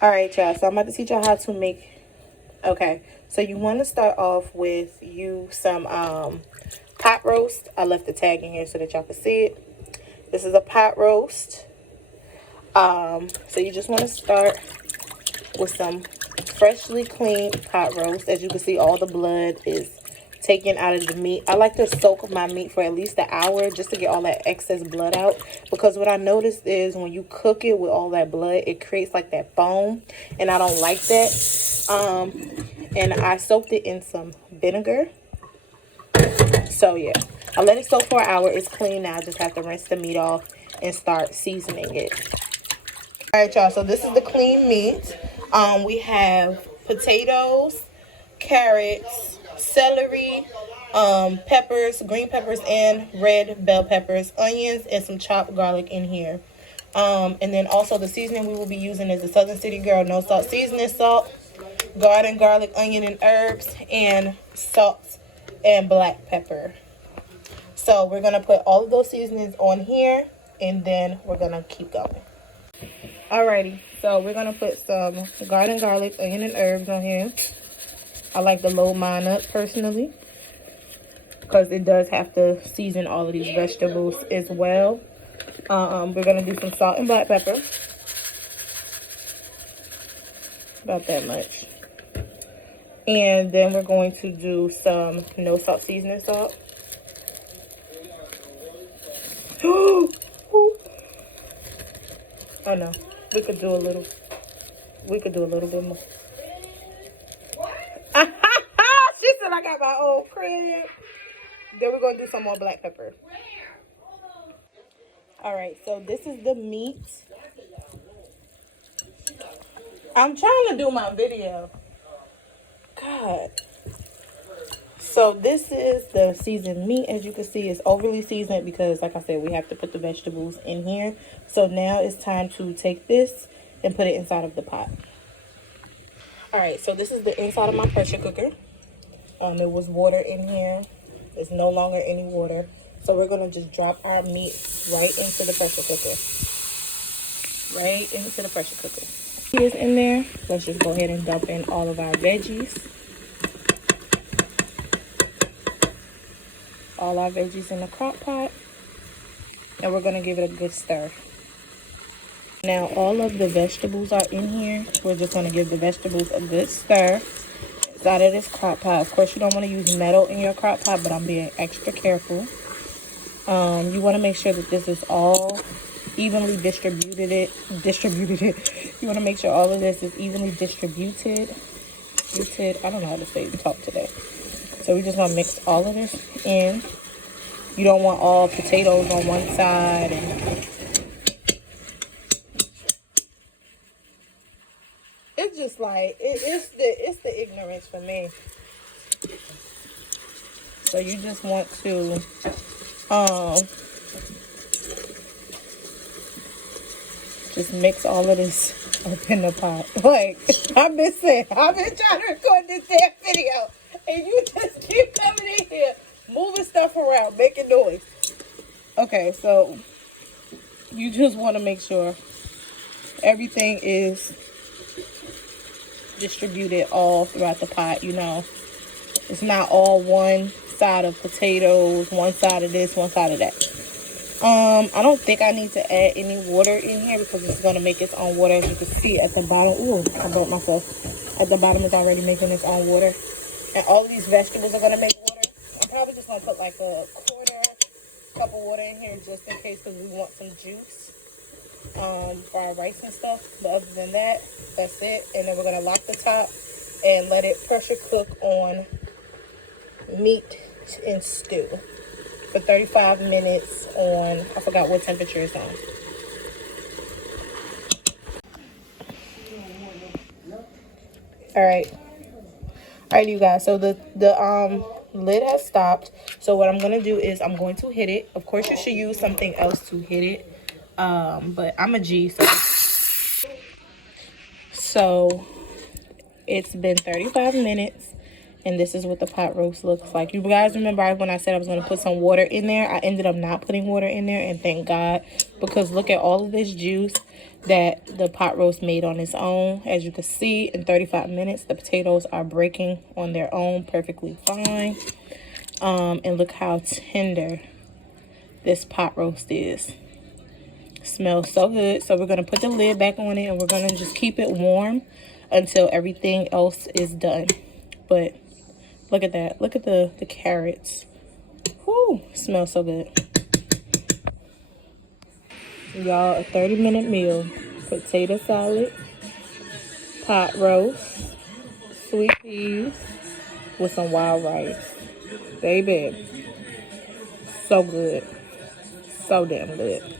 All right, y'all. So I'm about to teach y'all how to make. Okay, so you want to start off with some pot roast. I left the tag in here so that y'all can see it. This is a pot roast. So you just want to start with some freshly cleaned pot roast. As you can see, all the blood is taken out of the meat. I like to soak my meat for at least an hour just to get all that excess blood out, because what I noticed is when you cook it with all that blood, it creates like that foam, and I don't like that. And I soaked it in some vinegar. So yeah, I let it soak for an hour. It's clean now. I just have to rinse the meat off and start seasoning it. All right, y'all, so this is the clean meat. We have potatoes, carrots, celery, peppers, green peppers, and red bell peppers, onions, and some chopped garlic in here. And then also the seasoning we will be using is the Southern City Girl no salt seasoning, salt, garden, garlic, onion, and herbs, and salt and black pepper. So we're going to put all of those seasonings on here, and then we're going to keep going. Alrighty, so we're going to put some garden, garlic, onion, and herbs on here. I like to load mine up personally, because it does have to season all of these vegetables as well. We're going to do some salt and black pepper. About that much. And then we're going to do some no salt seasoning salt. Oh no, we could do a little bit more. She said I got my old crib. Then we're gonna do some more black pepper. All right, so this is the meat. I'm trying to do my video. God. So this is the seasoned meat. As you can see, it's overly seasoned because, like I said, we have to put the vegetables in here. So now it's time to take this and put it inside of the pot. All right, so this is the inside of my pressure cooker. There was water in here. There's no longer any water. So we're going to just drop our meat right into the pressure cooker. Right into the pressure cooker. Here's in there. Let's just go ahead and dump in all of our veggies. All our veggies in the crock pot. And we're going to give it a good stir. Now all of the vegetables are in here. We're just going to give the vegetables a good stir inside of this crock pot. Of course, you don't want to use metal in your crock pot, but I'm being extra careful. You want to make sure that this is all evenly distributed. You want to make sure all of this is evenly distributed. I don't know how to say and talk today. So we just want to mix all of this in. You don't want all potatoes on one side and it's just like it's the ignorance for me. So you just want to just mix all of this up in the pot. Like I've been trying to record this damn video, and you just keep coming in here, moving stuff around, making noise. Okay, so you just want to make sure everything is distributed all throughout the pot. You know, it's not all one side of potatoes, one side of this, one side of that. I don't think I need to add any water in here because it's going to make its own water. As you can see at the bottom, ooh, I burnt myself. At the bottom it's already making its own water. And all of these vegetables are going to make water. I'm probably just going to put like a cup of water in here just in case, because we want some juice for our rice and stuff. But other than that, that's it. And then we're going to lock the top and let it pressure cook on meat and stew for 35 minutes on, I forgot what temperature it's on. Alright, you guys, so the lid has stopped. So what I'm gonna do is I'm going to hit it. Of course you should use something else to hit it, but I'm a G, so it's been 35 minutes. And this is what the pot roast looks like. You guys remember when I said I was going to put some water in there? I ended up not putting water in there. And thank God, because look at all of this juice that the pot roast made on its own. As you can see, in 35 minutes, the potatoes are breaking on their own perfectly fine. And look how tender this pot roast is. Smells so good. So we're going to put the lid back on it, and we're going to just keep it warm until everything else is done. But look at that. Look at the carrots. Whoo, smells so good. Y'all, a 30-minute meal. Potato salad, pot roast, sweet peas with some wild rice. Baby, so good. So damn good.